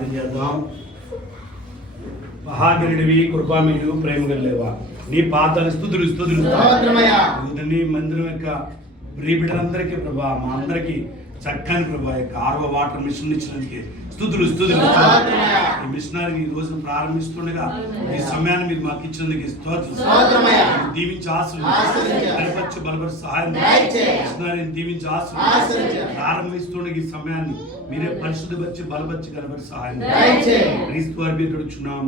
ప్రార్థన చేద్దాం. మహాగరుడివి, కృపామయుడు, ప్రేమ గలలేవా, నీ పాదాలు స్తుతులు నీ మందిరం యొక్క ప్రియబిడ్డలందరికీ ప్రభా, మా అందరికీ చక్కని ప్రభా యొక్క 6వ వాటర్ మిషన్ ఇచ్చినందుకే స్తుతులు. ఈ మిషనరీ ఈ రోజు ప్రారంభిస్తుండగా ఈ సమయాన్ని మీరు మాకు ఇచ్చినందుకు స్తోత్రం. దీవించి ఆశీర్వదించు, బలపరిచి సహాయం మిషనరీని దీవించి ఆశీర్వదించు. ప్రారంభిస్తుండగా ఈ సమయాన్ని మీరే పరిశుద్ధపరిచి బలపరిచి కనబడి సహాయం క్రీస్తు వారి మీద నడుచున్నాం.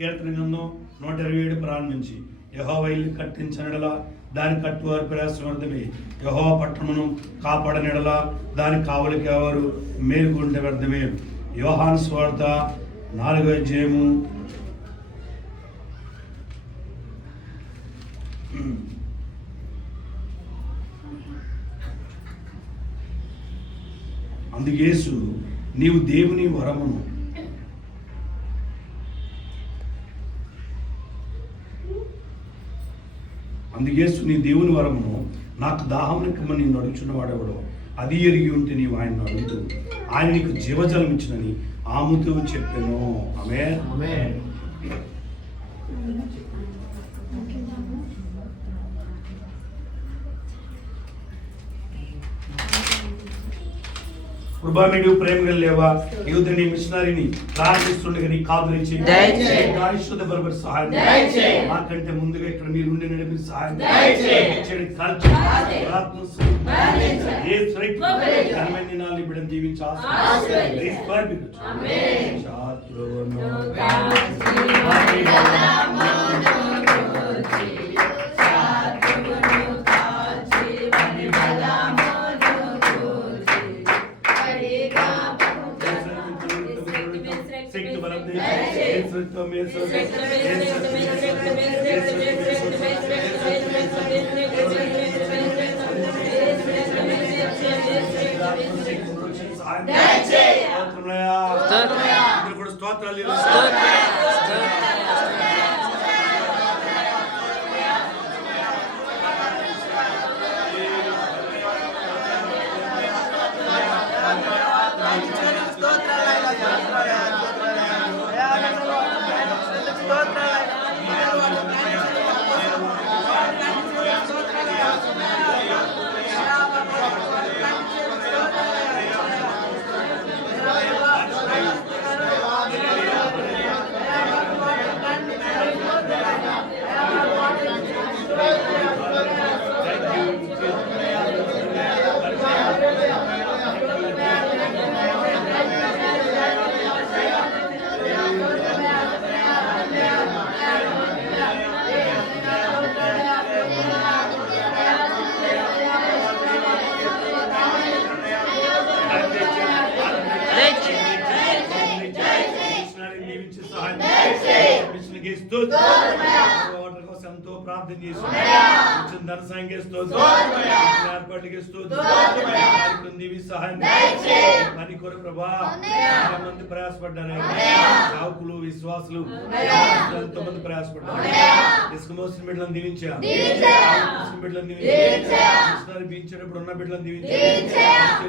కీర్తన గ్రంథం 127 ప్రారంభించి యెహోవా ఇల్లు కట్టించనెడలా దాని కట్టువారి ప్రయాసమర్థమే, యెహోవా పట్టణమును కాపాడనెడలా దాని కావలికి ఎవరు మేలుకుంటే వ్యర్థమే. యోహాను సువార్త 4వ అధ్యాయము 1 అందుకు యేసు, నీవు దేవుని వరమును నీ దేవుని వరమును నాకు దాహమునికమ్మని నిన్ను అడుగుచున్న వాడెవడో అది ఎరిగి ఉంటే నీవు ఆయన అడుగుతూ ఆయన నీకు జీవజలం ఇచ్చినని ఆమెతో చెప్పాను. ఆమేన్. కృపామయుడు, ప్రేమ గలలేవా, నీ మిషనరీని ప్రారంభిస్తుండగా నీ కాదురించి శుద్ధ బలపరి సహాయం మాకంటే ముందుగా ఇక్కడ మీరు ఉండి నడిపి సహాయం దినాన్ని బిడ్డను దీవించి స్తోత్రాలు. ఎంతో ప్రార్థన చేసి పని కొర ప్రభా మంది ప్రయాసపడ్డారు. సావుకులు, విశ్వాసులు ఎంతో మంది ప్రయాసపడ్డారు. ఇసుక మోసిన బిడ్డలను దీవించా, బిడ్డలను దీవించేటప్పుడు ఉన్న బిడ్డలను దీవించా,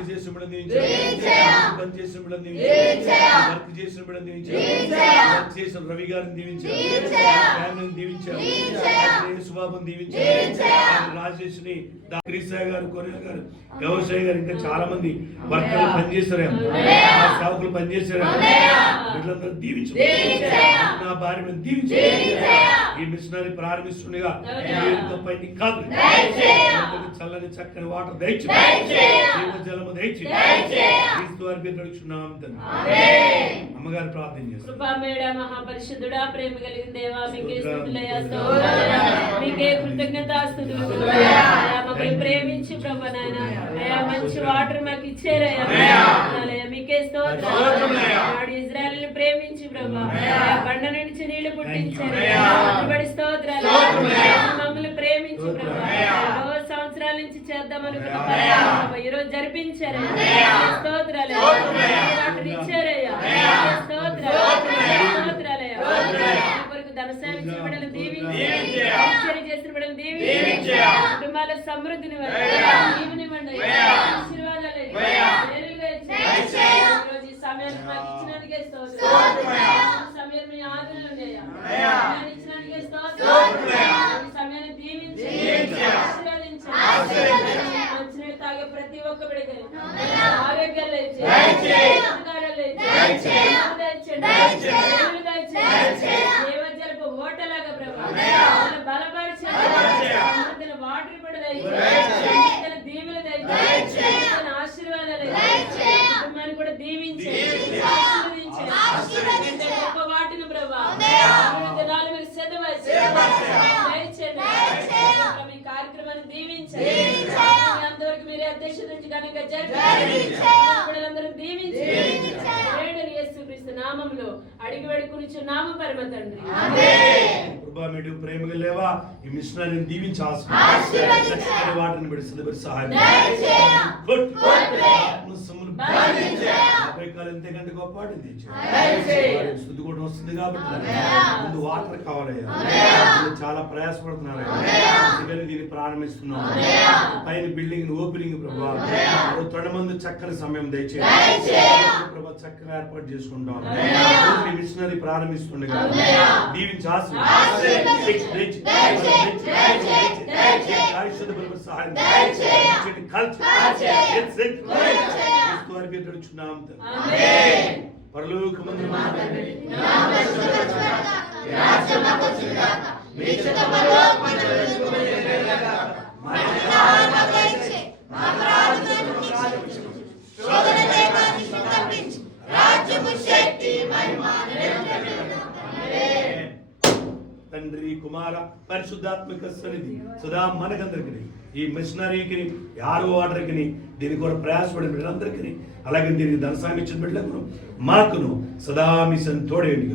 చేసిన బిడ్డలను దీవించా, పని చేసిన బిడ్డను వర్క్ చేసిన బిడ్డను వర్క్ చేసిన రవి గారిని దీవించారు, ఫ్యామిలీని దీవించారు, సుబాబుని దీవించారు, రాజేష్ ని క్రీసాయి గారు, కొరియర్ గారు, వ్యవసాయ గారు, ఇంకా చాలా మంది వర్కర్లు పనిచేశారేమో, సేవకులు పనిచేశారేమో, వీళ్ళందరూ దీవించారు. నా భార్య మీద దీవించారు. ఈ మిషనరీ ప్రారంభిస్తుండగా పైన కాదు చల్లని చక్కని వాటర్ దయచి జలము దయచి అమ్మగారు ప్రార్థన చేస్తారు. మహాపరిశుద్ధుడా, ప్రేమ కలిగిన దేవా, మీకే స్తుతులయ్యా, మీకే కృతజ్ఞతాస్తుతులు. మమ్మల్ని ప్రేమించి ప్రభు నాయన అయ్యా మంచి వాటర్ మాకు ఇచ్చారయ్యా, మీకే స్తోత్రం. ఇజ్రాయెల్ని ప్రేమించి ప్రభు బండ నుంచి నీళ్లు పుట్టించారు, స్తోత్రాలు. మమ్మల్ని ప్రేమించి ప్రభు సంవత్సరాల నుంచి చేద్దామనుకున్న ఈ రోజు జరిపించారు, స్తోత్రాలు. ఇచ్చారయ్యా, స్తోత్రాలయ్యా. కొరకు ధనసాయించిన బిడ్డలు దీవించి, చేసిన బిడ్డలు దీవించి, కుటుంబాల సమృద్ధిని దీవెనివ్వండి, ఆశీర్వాదాలు ఈరోజు ఈ సమయాన్ని మాకు ఇచ్చినందుకే స్తోత్రం. సమయం మీ ఆధీనంలో ఇచ్చినందుకే స్తోత్రం. ఈ సమయాన్ని దీవించి మంచినీళ్ళు తాగే ప్రతి ఒక్క బిడ్డకి ఆరోగ్యాలు దేవజలపు ఓటలాగా బలపరిచిన వాటర్ కూడా దీవులు ఆశీర్వాదాలు కుటుంబాన్ని కూడా దీవించి గొప్ప వాటిని ప్రభావ మీరు చదవచ్చు ఈ కార్యక్రమాన్ని దీవించండి. అంతవరకు మీరే అధ్యక్షత నుంచి కనుక జరిపించండి, దీవించి యేసుక్రీస్తు నామములో అడిగి వేడుకొనుచున్నాము పరమ తండ్రి. మీరు ప్రేమగా లేవా ఈ మిషనరీని దీవించి వాటిని పెడుతుంది సహాయం ఎంతకంటే గొప్ప శుద్ధి కూడా వస్తుంది కాబట్టి ముందు వాటర్ కావాలయ్యా, చాలా ప్రయాసపడుతున్నారు, దీన్ని ప్రారంభిస్తున్నాం. పైన బిల్డింగ్ ఓపెనింగ్ ప్రభావ తొడమంది చక్కని సమయం దయచేసి ప్రభావ చక్కగా ఏర్పాటు చేసుకుంటాం. మిషనరీ ప్రారంభిస్తుండగా దీవించి సహాయం పరలోకమందు తండ్రి కుమార పరిశుద్ధాత్మక సన్నిధి సదా మనకందరికి ఈ మిషనరీకి 6వ వాటర్కి దీనికి కూడా ప్రయాసపడిన బిడ్డలందరికీ అలాగే దీనికి ధనసాయం ఇచ్చిన బిడ్డలకు మాకును సదా మీ సంతోడేయండి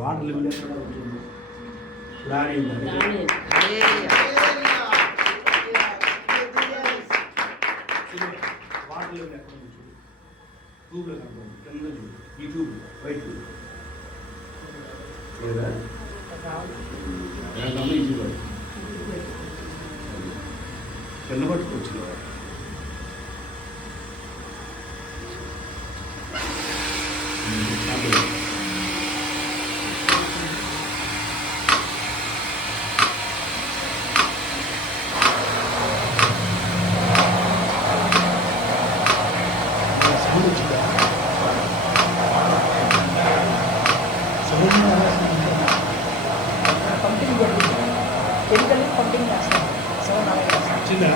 వాటర్ లెవెల్ ఎక్కడ ఉంటుంది వాటర్ లెవెల్ ఎక్కడ ఉంది చూడు, ట్యూబ్లో కనపడుతుంది కింద చూడు, ఈ ట్యూబ్ వైట్ ట్యూబ్ లేదా గమనించి కింద పట్టుకోవచ్చు. పంపింగ్ పంపింగ్ చేస్తాను. వచ్చిందా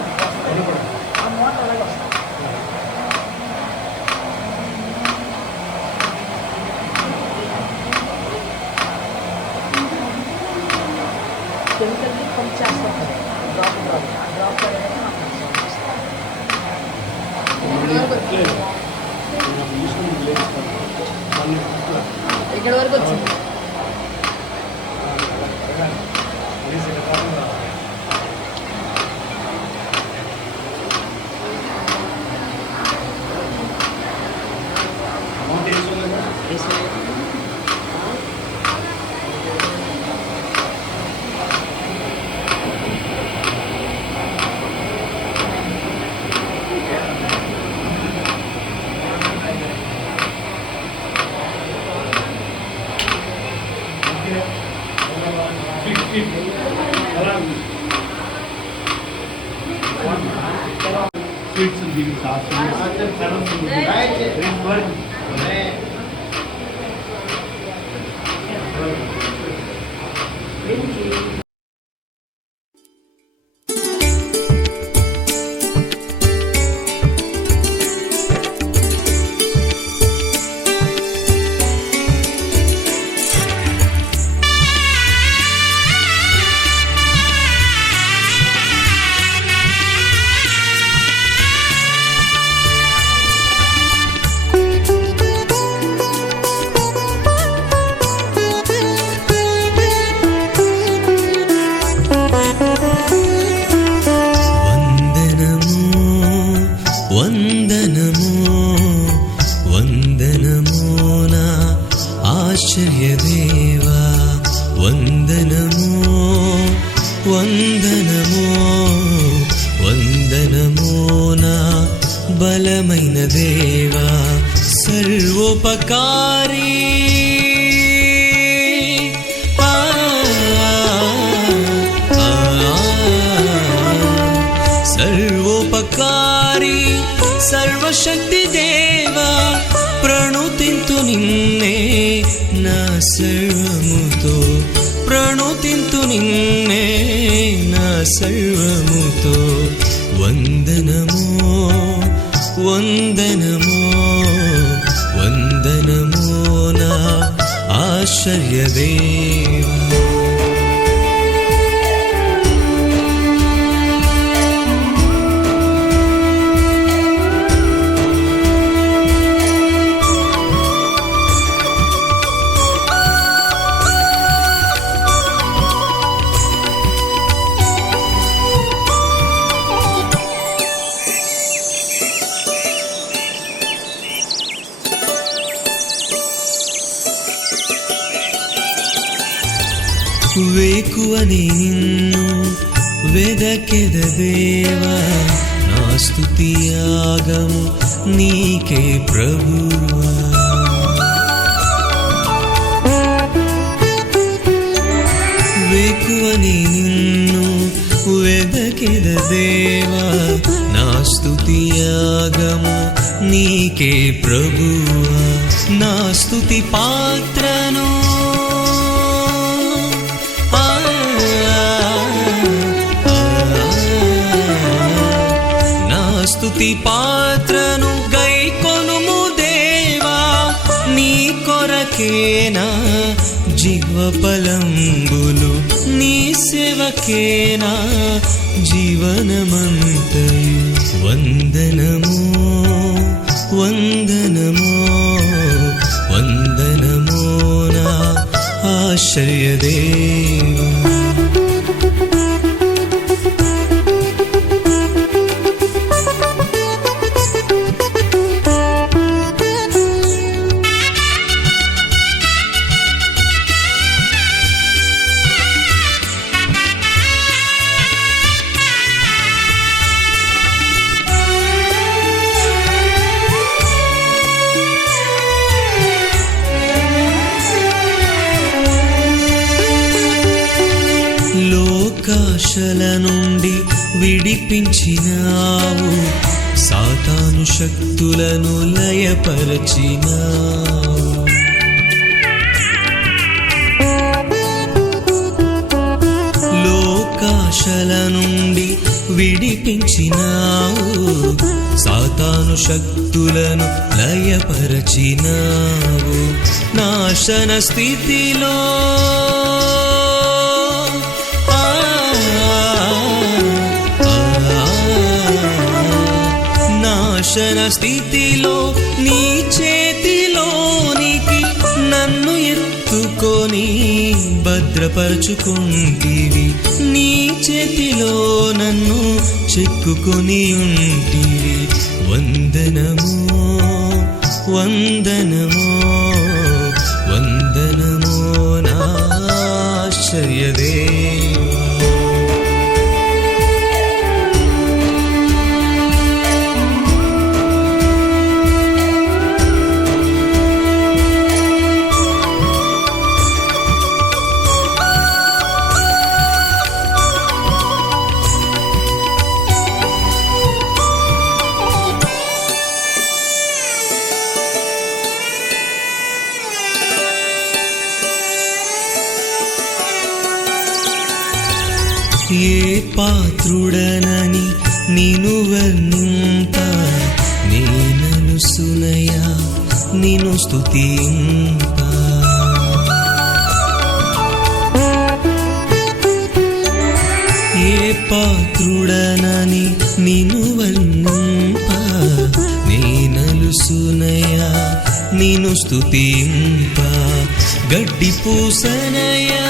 ఇక్కడ వరకు వచ్చింది. స్వీట్స్ దీనికి ఆశ్చర్యదేవా వందనము వందనము వందనము నా బలమైన దేవా సర్వోపకారి సర్వోపకారి సర్వశక్తి దేవా ప్రణుతింతు నిన్నే నా సర్వముతో ప్రణుతింతు నిన్నే నా సర్వముతో వందనము వందనము వందనము నా ఆశ్చర్యదేవా వేకువని నిన్ను వెదకెద దేవా నా స్తుతి యాగము నీకే ప్రభువా వేకువని నిన్ను వెదకెద దేవా నా స్తుతి యాగము నీకే ప్రభువా నా స్తుతి పాత్రను స్తుతి పాత్రను గైకొనుము దేవా నీ కొరకేనా జీవఫలంబులు నీ సేవకేనా జీవనమంతయు వందనము వందనము వందనము నా ఆశ్చర్యదేవా లోకాశల నుండి విడిపించినావు సాతాను శక్తులను లయపరచినావు లోకాశల నుండి విడిపించినావు, సాతాను శక్తులను లయపరచినావు. నాశన స్థితిలో నాశన స్థితిలో నీ చేతిలోనికి నన్ను ఎత్తుకొని భద్రపరచుకుంటివి. నీ చేతిలో నన్ను చెక్కుకొని ఉంటివి. వందనమో వందనమో వందనమో నా ఆశ్చర్యదేవా. ఏ పాత్రుడనని నిను వర్ణింప, నేననుసునయా నిను స్తుతింప. ఏ పాత్రుడనని నిను వర్ణింప, నేననుసునయా నిను స్తుతింప. గడ్డి పూసనయా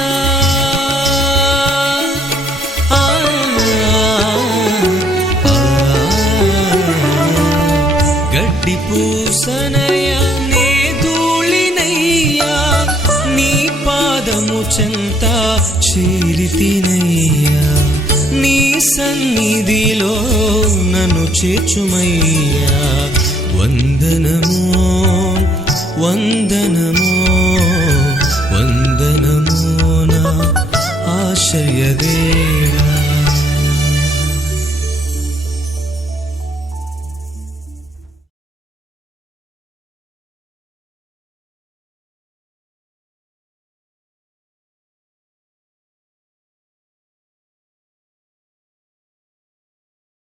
గడ్డి పూసనయ్యా, నే ధూళినయ్యా, నీ పాదము చెంత చేరితినయ్యా. నీ సన్నిధిలో నన్ను చేర్చుమయ్యా. వందనమో వందనమో